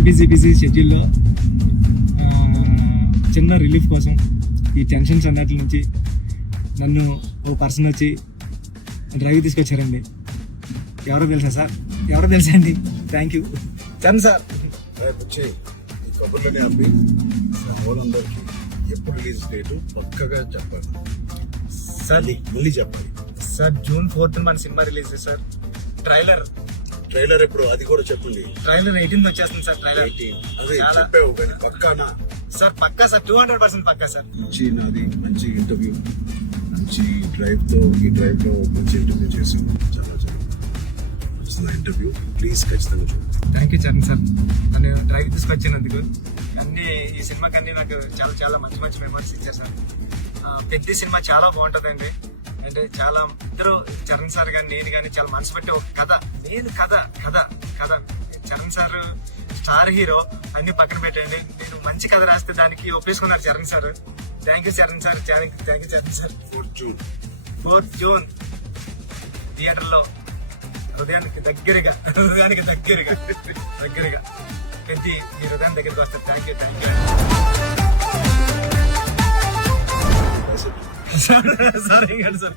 Busy షెడ్యూల్లో చిన్న relief కోసం ఈ టెన్షన్స్ అన్నిటి నుంచి నన్ను ఓ పర్సన్ వచ్చి డ్రైవ్ తీసుకొచ్చారండి. ఎవరో తెలుసా అండి. Thank you Charan sir. వచ్చి ఈ కబుర్లని అబ్బి వాళ్ళందరికీ ఎప్పుడు రిలీజ్ డేట్ పక్కగా చెప్పాలి సార్. మళ్ళీ చెప్పాలి సార్ June 4th మన సినిమా రిలీజ్ సార్. ట్రైలర్ ఎప్పుడు అది కూడా చెప్పండి. ట్రైలర్ 18th వచ్చేస్తుంది సార్. ట్రైలర్ అదే చాలా- చెప్పావు కానీ పక్కానా సార్ పక్కా సార్, 200% పక్కా సార్. మంచి ఇంటర్వ్యూ, మంచి డ్రైవ్ లో మంచి ఇంటర్వ్యూ చేసాను. చాలా ఇంటర్వ్యూ. ప్లీజ్ ఖచ్చితంగా చూడండి. థ్యాంక్ యూ చరణ్ సార్, నన్ను డ్రైవ్ తీసుకొచ్చినందుకు. ఈ సినిమాకి అన్ని నాకు చాలా చాలా మంచి మెమరీస్ ఇచ్చారు సార్. పెద్ద సినిమా చాలా బాగుంటుందండి. అంటే చాలా ఇద్దరు చరణ్ సార్ కానీ నేను కానీ చాలా మనసు పెట్టి ఒక కథ చరణ్ సార్ స్టార్ హీరో అన్ని పక్కన పెట్టండి. నేను మంచి కథ రాస్తే దానికి ఒప్పేసుకున్నారు Charan sir. Thank you Charan sir. Thank you Charan sir. 4th June థియేటర్లో హృదయానికి దగ్గరగా పెద్ద మీ హృదయం దగ్గరికి వస్తారు. Thank you sir. సార్